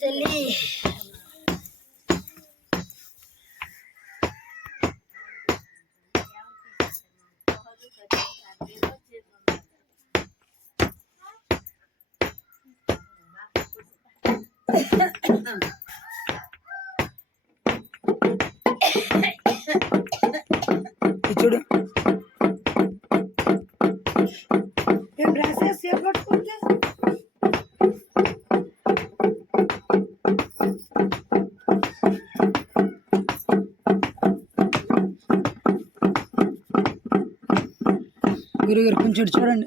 తల్లి చూడు బ్రాసెస్ ఏం పట్టుకుంటే గురుగారు కొంచెం చూడండి.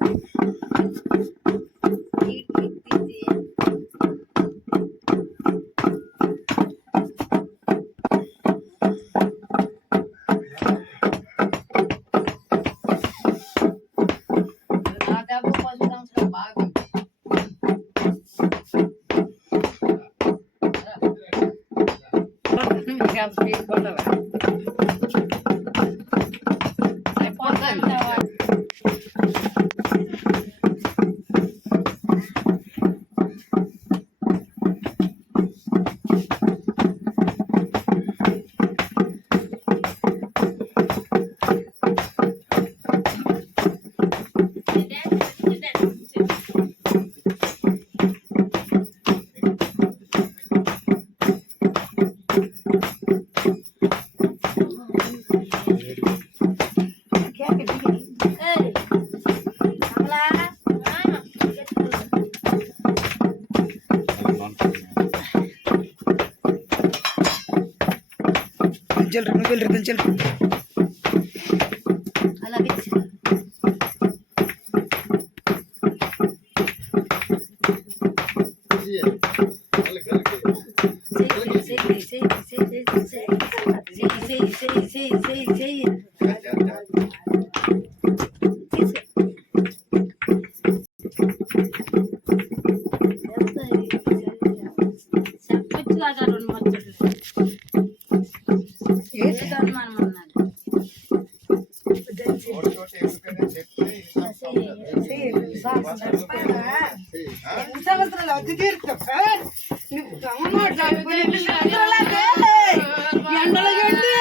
సంవత్సరాలు అద్దె తీరుతా ఎండలు గండి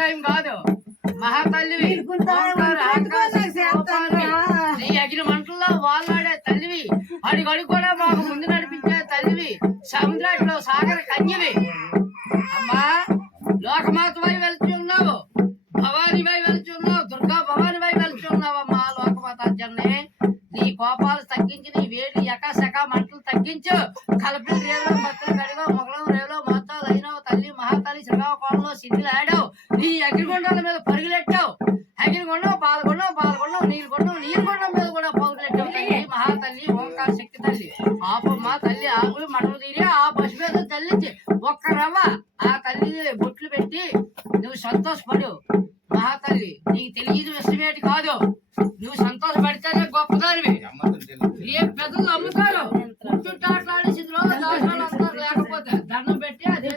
టైం కాదు మహాతల్లివి అగిన మంటల్లో వాళ్ళాడే తల్లివి అడిగడి కూడా మాకు ముందు నడిపించే తల్లివి సముద్రంలో సాగర కన్యవి అమ్మా లోకమాత వై వెళ్తూ ఉన్నావు భవాని వై వెళ్తూ ఉన్నావు దుర్గా భవాని వై వెళ్తూ ఉన్నావమ్మా లోకమాత జన్నే నీ కోపాలు తగ్గించి నీ వేడి ఎకాశక మంటలు తగ్గించు. కలపి రేవులో భక్తులు కడిగా మొగలం రేవులో మొత్తాలు అయినావు తల్లి మహాతల్లి శ్రీకాకుళంలో సిద్ధులు ఆడావు. నీ అగ్నిగుండాల మీద పరుగులెట్టావు. అగ్నిగుండం పాల్గొండం నీరుగొండం మీద కూడా పరుగులెట్టావు తల్లి మహాతల్లి ఓంకార శక్తి తల్లి. ఆపమ్మ తల్లి ఆపు మడవ తీరి ఆ పశు మీద తల్లించి ఒక్క రవ్వ ఆ తల్లి బొట్లు పెట్టి నువ్వు సంతోషపడు. మహాతల్లి నీకు తెలియదు విషయమేటి కాదు. నువ్వు సంతోషపడితేనే గొప్పదానివి. ఏ పెద్దలు అమ్ముతారు చుట్టాట్లాడే స్థితిలో దాసాలు అందరూ లేకపోతే దండం పెట్టి అదే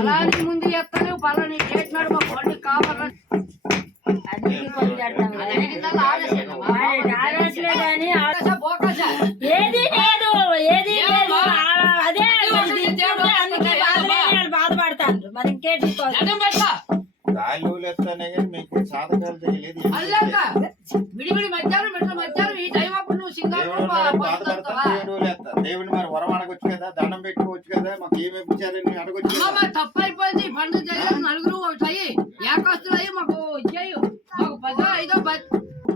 అలాని ముందు చెప్తాను పలాని డేట్ నాడు మా పండుగ కావాలని బాధపడతాను మరి ఇంకేంటి విడివిడి మధ్యాహ్నం ఈ టైం అప్పుడు నువ్వు దేవుని మరి వరమాడకొచ్చు కదా, దండం పెట్టుకోవచ్చు కదా, మాకు ఏమి ఇప్పించారని అడగొచ్చు. తప్పు అయిపోయింది. పండుగ జరిగిన నలుగురు ఒకటి ఏకాస్తులు అయ్యి మాకు వచ్చాయి. మాకు 10, 5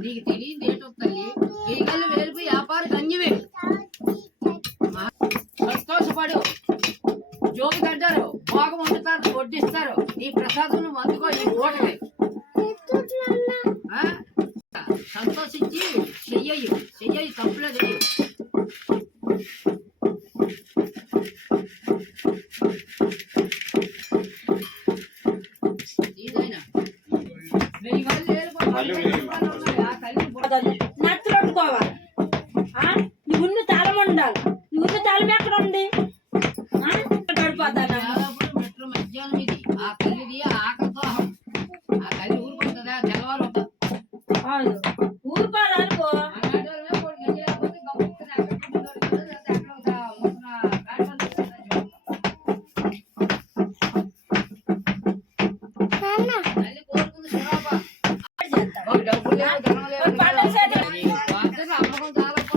నీకు తెలియదు ఏంటో తల్లి. ఈగలు వేలిపి వ్యాపార గంజివి సంతోషపడు. జోగి కట్టారు భోగం వండుతారు వడ్డిస్తారు. ఈ ప్రసాదం నువ్వు అందుకో ఈ ఓటమి సంతోషించి చెయ్యి తప్పులేదు. నచ్చుకోవాలి. నువ్వు తలం ఉండాలి. నువ్వు తలం ఎక్కడ ఉంది పడిపోతాను. మధ్యాహ్నం ఇది ఆ తల్లిది ఆకలితో ఆ తల్లి ఊరుకుంటుందా తెల్లవారు ఊరుకోదనుకో.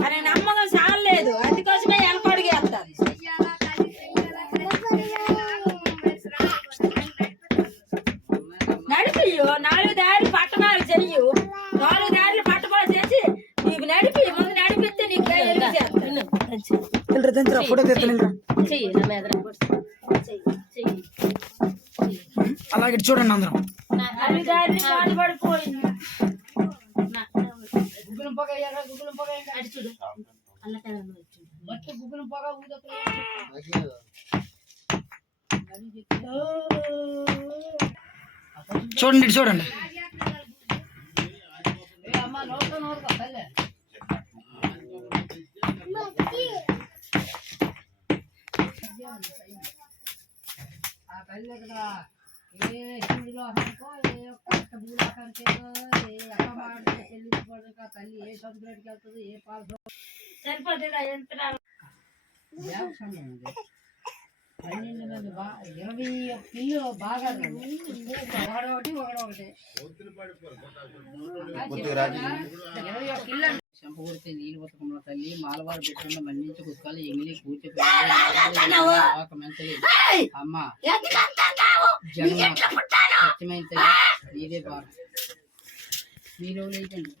అనే నమ్మకం చాలలేదు. అందుకోసమే వెనకడుగు వేస్తాను. నడిపియు 4 దారులు పట్టణాలు చెయ్యు. 4 దారులు పట్టబడి చేసి నీకు నడిపి ముందు నడిపిస్తే నీకు అలాగే చూడండి అందరం. 4 దారులు పాటుపడిపోయింది. చూడండి చూడండి. తల్లి ఏ సముద్రానికి వెళ్తుంది ఏ పాలు సరిపోతుంది. 12 మంది 21 పిల్లలు బాగా ఒకటి చెంప కొడితే నీళ్ళు బతకంలో తల్లి మాలవారు పెట్టుకున్న మన్నించి కుక్కలు ఎంగిలి కూర్చోపెట్టి అమ్మ జన్మ సత్యమైన తల్లి నీదే బాధ మీరు లేదండి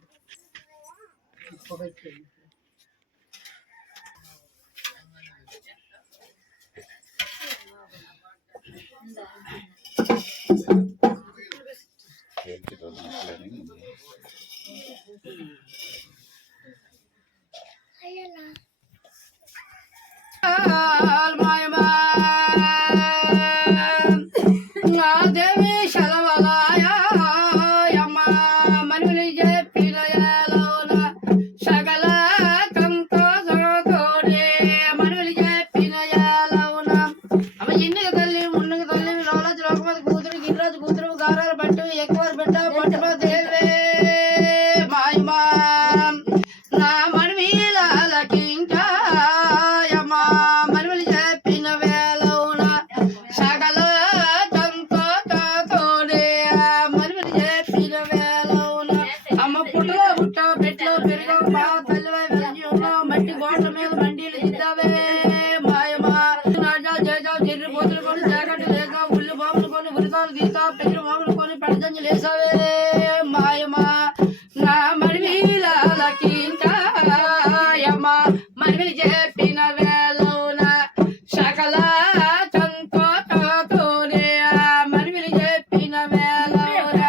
దేవి శలవలాయ అమ్మ మనుని చెప్పిన సగల సంతోషతోడే మనుని చెప్పిన అమ్మ ఇన్నికి తల్లి ముందుకు తల్లి లోలజు లోకమతి కూతురు గిరిరాజు కూతురు గారాలు పట్టు ఎక్కువ బిడ్డ పట్టుమ దేవే మాయమా నా మనవి లాలకి పెట్లో పెరుగు మా తల్లివై వెలిచి ఉన్నావు మట్టి గోడల మీద మండీలు దిద్దావే మాయమా నాజాలు చేసావు చెర్రి పోతులు కొని జాకెట్లు లేసావు ఉల్లి బాబులు కొని ఉరికాలు తీసావు పెద్దలు బాబులు కొని పెడదంజలు వేసావే మాయమా నా మడివిలకి ఇంకా మడివిలు చెప్పిన వేలవున సకల సంతోషతోనే మడివిలు చెప్పిన వేలవున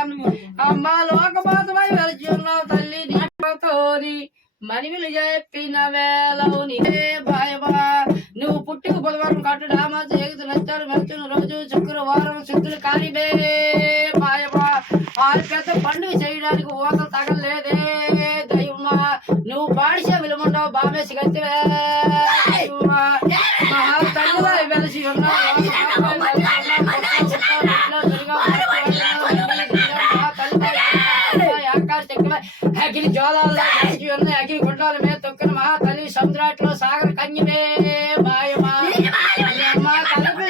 అమ్మ లోకమాతమై వెలిచి ఉన్నావు తల్లి నీతోని మడివిలు చెప్పిన వేలవుని భయమా నువ్వు పుట్టుకు బుధవారం కట్టు డామాస ఎగుతు నచ్చారు మెచ్చును రోజు శుక్రవారం శుద్ధులు కానివే మాయమా ఆ పెద్ద పండుగ చేయడానికి ఓత తగలేదే దైవమా నువ్వు బాడిసే విలుముండవు బామేసి గతివే తల్లివై వెలిసి ఉన్నావు అగ్ని జ్వాలాల్లో వెలిసి ఉన్నాయి అగ్ని గుండాల మీద తొక్కిన మహా తల్లి సముద్రాట్లో సాగర కన్యవే మాయమా మా తలపై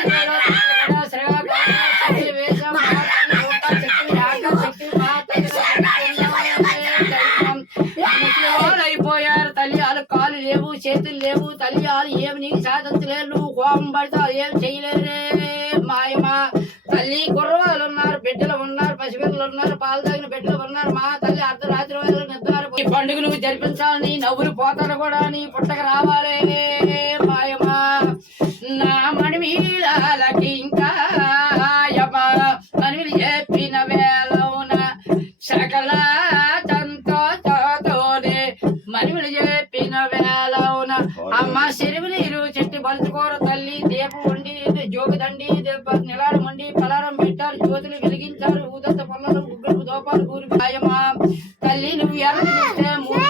అయిపోయారు తల్లి వాళ్ళు కాలు లేవు చేతులు లేవు తల్లి వాళ్ళు ఏమి నీకు సాధించలేరు నువ్వు కోపం పడతావు ఏం చేయలేరే మాయమా తల్లి గుర్రవాళ్ళు ఉన్నారు బిడ్డలు ఉన్నారు పసిపిల్లలు ఉన్నారు పాలు తాగిన బిడ్డలు ఉన్నారు మా తల్లి అర్ధరాత్రి వేళ నిద్ర ఈ పండుగ నువ్వు జరిపించాలని నవ్వులు పోతారు కూడా నీ పుట్టక రావాలే మాయమా నా మడివిలకి ఇంకా మడివిలు చెప్పిన వేలవున సకల సంతోషతోనే మడివిలు చెప్పిన వేలవున అమ్మ చెరువు నీరు చెట్టి బలుచుకోర తల్లి దీపం ఉండి జోగుదండి నిలారం ఉండి పలారం పెట్టారు జ్యోతులు వెలిగించారు ఊదత్త పొల్లలు ముగ్గురు దోపాలు కూరి మాయమా తల్లి నువ్వు ఎర్రగిస్తే మూడు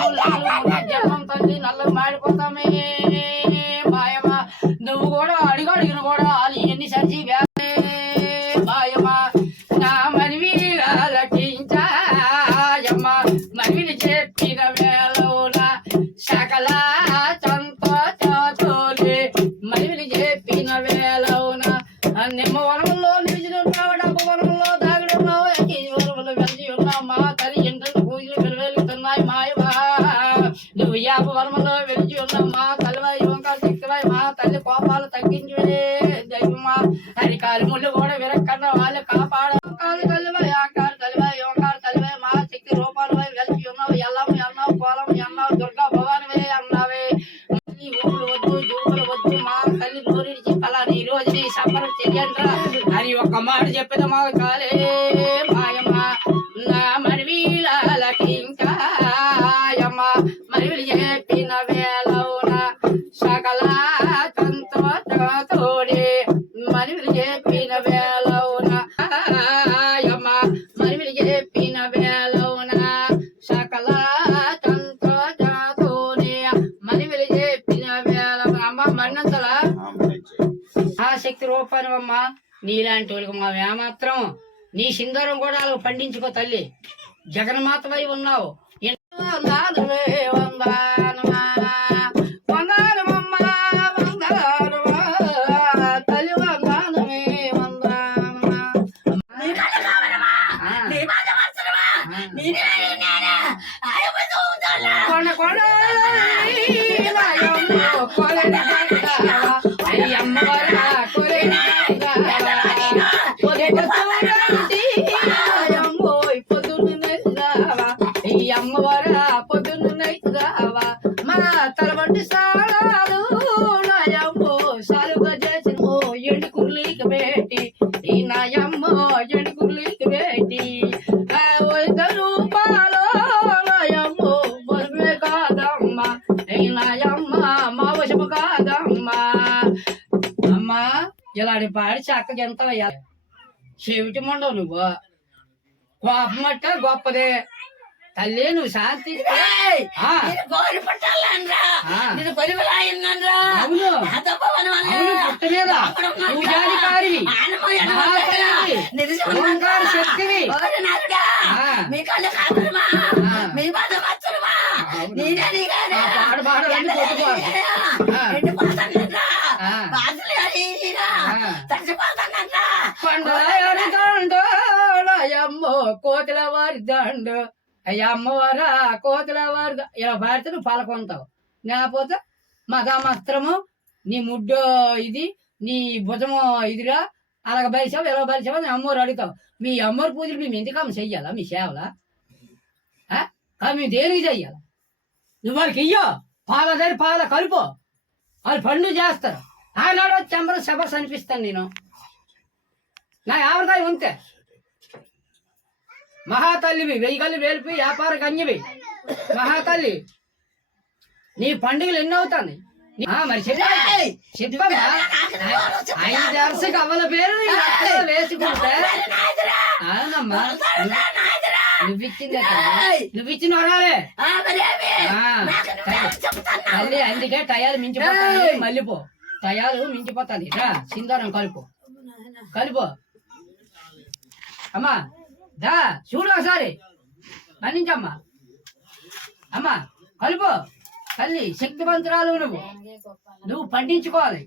జన్మం తల్లి నల్లగా మాడిపోతామే మాయమా నువ్వు కూడా అడిగిన కూడా వాళ్ళు ఎన్ని సరిచి వేలే మాయమా నా మనివిలకించాయమ్మ మనివిని చెప్పిన వేలవున సకల సంతోషతోనే మనివిని చెప్పిన వేలవున నిమ్మ వనంలో నిలిచిన ఉన్నావు డబ్బు వనంలో దాగిడి ఉన్నావు ఎక్కి వనంలో వెలిచి ఉన్నావు మా తల్లి ఇంట్లో పూజలు వెలువెలుగుతున్నాయి మాయమా నువ్వు యాప వనంలో వెలిచి ఉన్నావు మా తల్లివై ఓంకార శక్తివై మా తల్లి కోపాలు తగ్గించువే దైవమా హరికాలి ముళ్ళు కూడా విరక్కన్న వాళ్ళు కాపాడు తల్లివై ఆకార తల్లివై ఓంకార తల్లివై మా శక్తి రూపాలవై వెలిచి ఉన్నావు ఎల్లమ్మ అన్నావు కోలం అన్నావు దుర్గా భవానివే అన్నావే ఊపులు వద్దు జూపులు వద్దు మా తల్లి నోరిడిచి పలాని ఈ రోజు నీ సంబరం చెయ్యండ్రా అని ఒక్క మాట చెప్పేది మాకు చాలే మాయమ్మ నా మడివిలకి ఇంకా మడివిలు చెప్పిన వేలవున సకల సంతోషతోనే మడివిలు చెప్పిన వేలవున మడివిలు చెప్పిన వేలవున సకల సంతోషతోనే మడివిలు చెప్పిన వేలవున అమ్మ మన్నంతలా ఆ శక్తి రూపానమ్మ నీలాంటి వాళ్ళకి మా ఏమాత్రం నీ సింగారం కూడా అలా పండించుకో తల్లి జగన్మాతవై ఉన్నావు వందానమే వందానమా వందానమమ్మ వందానమా తల్లి వందానమే వందానమా కొండ కొండ అమ్మవారా అమ్మవారా పొద్దున్నైతుదావా మా తలబండి సాలు నాయమ్మో సాలుగా చేసిన ఎండు కుర్లీకి పెట్టి ఈ నాయమ్మ ఎండు కుర్లీకి పెట్టి రూపాలో నాయమ్మో బొలమే కాదమ్మా ఈ నాయమ్మ మా వశము కాదమ్మా అమ్మా ఇలాంటి పాడి చక్క జంతవయ్యా చెవిటి మండవు నువ్వు కోపమట్ట గొప్పదే తల్లి నువ్వు శాంతి గోరి పట్టాలనరా నేను కొలివలాయనరా అవును పుట్ట మీద పూజారికారివి ఓంకార శక్తివి మీ కళ్ళు కాదుమా మీ బాధ వచ్చరుమా నేనే నీగానే పాడు పాడాలని ఎండిపోతానరా బాధలు అడిగిరా తడిసిపోతానరా పండుగ దండో కోతిల వారి దండు అయ్యా అమ్మవారా కోతుల వారు ఇలా పాడితే నువ్వు పాలకొంటావు. లేకపోతే మతమాస్త్రము నీ ముడ్డో ఇది నీ భుజము ఇదిరా అలాగ బలిసావు ఇలా బలిసావు నీ అమ్మవారు అడుగుతావు. మీ అమ్మవారి పూజలు మేము ఎందుకమ్మ చెయ్యాలా మీ సేవలా? మేము దేనికి చెయ్యాలా? నువ్వు వాళ్ళకి ఇయ్యో పాల దగ్గర పాల కలుపు వాళ్ళు పండు చేస్తారు. ఆనాడు చెంబర శబర్స్ అనిపిస్తాను నేను. నా ఆవరకాయ ఉంటే మహాతల్లివి 1000 కళ్ళు వేలిపి వ్యాపార కన్యవి మహాతల్లి నీ పండుగలు ఎన్ని అవుతాయి? మరి చెప్పమ్మా 5 వరుసకి అవ్వల పేరు వేసుకుంటే అవునమ్మా నువ్విచ్చిందే నువ్విచ్చిన వరాలే తల్లి. అందుకే టయాలు మించిపోతాయి. మళ్ళీపో టయాలు మించిపోతాయి. రా సింధూరం కలుపు అమ్మా. దా చూడు ఒకసారి మన్నించమ్మా. అమ్మా కలుపు తల్లి శక్తివంతురాలు నువ్వు పండించుకోవాలి.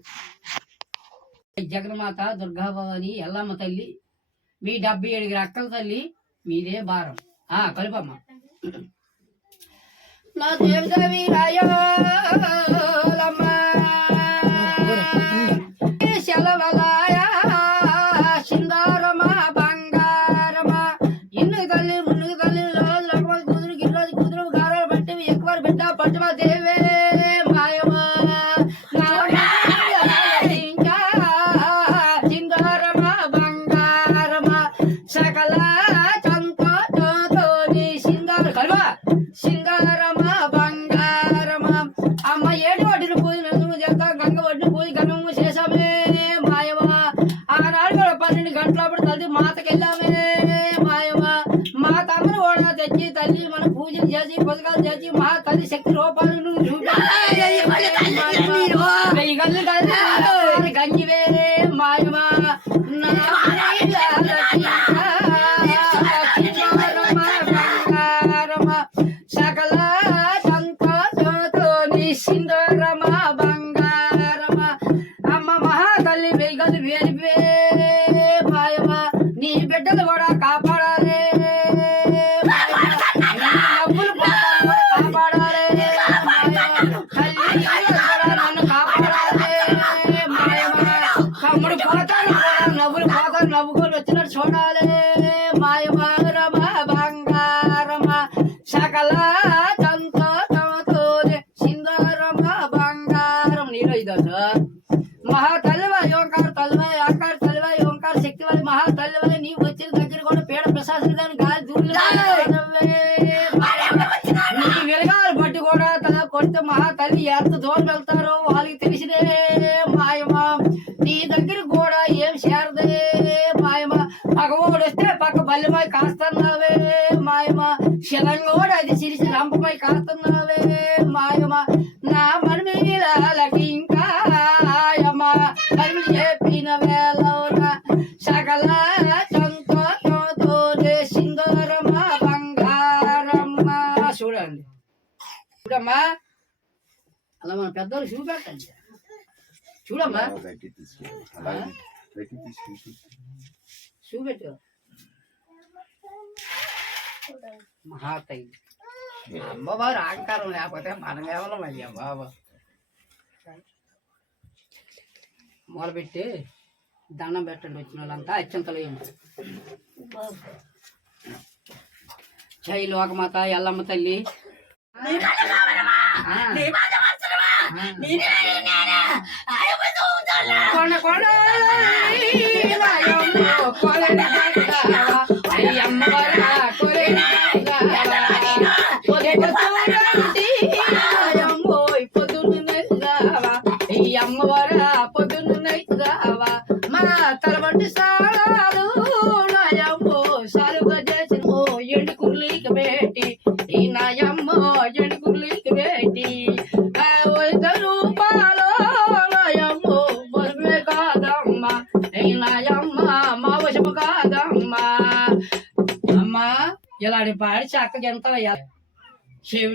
జగన్మాత దుర్గాభవాని ఎల్లమ్మ తల్లి మీ 77 అక్కల తల్లి మీదే భారం. కలుపమ్మా. నా దేవి సెలవలాయా సింగారమా బంగారమా ఇన్ను తల్లి మున్ను తల్లి కుదురు గిర్రోజు కుదురు గారాలు బట్టి ఎక్కువ బిడ్డ పట్టుమా దేవే మాయమా సింగారమా బంగారమా సకల చంపతోని సింగార కల్వా సింగారమా బంగారమా అమ్మ 7 ఒడ్డున పూజ నదులు చేస్తా గంగ ఒడ్డున పూజ గణము చేసామే మాయమా. ఆనాడు 12 గంటలప్పుడు తల్లి మాతకెళ్ళామే మాయమా. మా తమ్ముడు ఓడా తెచ్చి తల్లి మనం పూజలు చేసి పుస్తకాలు చేసి మా తల్లి శక్తి రూపాలను గంజివే మాయమా. సకల సంతోషతోని సింధూరమా బంగారమా అమ్మ మహాతల్లి 1000 గళ్ళు వేలిపే మాయమా. నీ బిడ్డలు కూడా కాపాడాలి డబ్బులు కాపాడాలి తల్లి నన్ను కాపాడాలి మాయమా. తమ్ముడు పోతాను నవ్వులు పోతాను నవ్వుకొని వచ్చినట్టు చూడాలి మాయమా. రమ బంగారమా సకల సంతోషతోని సింధూరమా బంగారం. నీలో ఇదో మహాతల్లివా ఓంకార తల్లివా ఆకార తల్లివా ఓంకార శక్తివా మహాతల్లివా నీవు వచ్చిన దగ్గర కూడా పీడ ప్రశాసన గాలి దూరం నీ వెలగాలు బట్టి కూడా తన కొడితే మహాతల్లి ఎంత దూరం వెళ్తారో వాళ్ళకి తెలిసినే మాయమా. నీ దగ్గర కూడా ఏం చేరదే మాయమా. పగవాడు వస్తే పక్క బల్లిపై కాస్తున్నావే మాయమా. శిలంగోడు అది సిరిసి రంపపై కాస్తున్నావే మాయమా. నా మనమేలకి ఇంకా కలుగులు చెప్పిన వేళ సకల సంతోషంతో సింధూరమా బంగారమ్మా. చూడండి చూడమ్మా అలా మన పెద్దలు చూపెట్టండి. చూడమ్మా చూపెట్టు మహాతల్లి అమ్మవారు అహంకారం లేకపోతే మనం కేవలం అయ్యా బాబా. మొదలుపెట్టి దండం పెట్టండి వచ్చిన వాళ్ళంతా అత్యంతలు జై లోకమాత ఎల్లమ్మ తల్లి. అమ్మవారా పొద్దున్నైతుదావా మా తలబంటి సాలు నాయమ్మో సాలుగా చేసిన ఎండు కుర్లీకి పెట్టి ఈ నాయమ్మో ఎండు కుర్లీకి పెట్టి 100 రూపాయలు నాయమ్మో బరువే కాదమ్మా ఈ నాయమ్మ మా వశము కాదమ్మా. అమ్మా ఇలాంటి పాడి చక్కగా ఎంత చెవిటి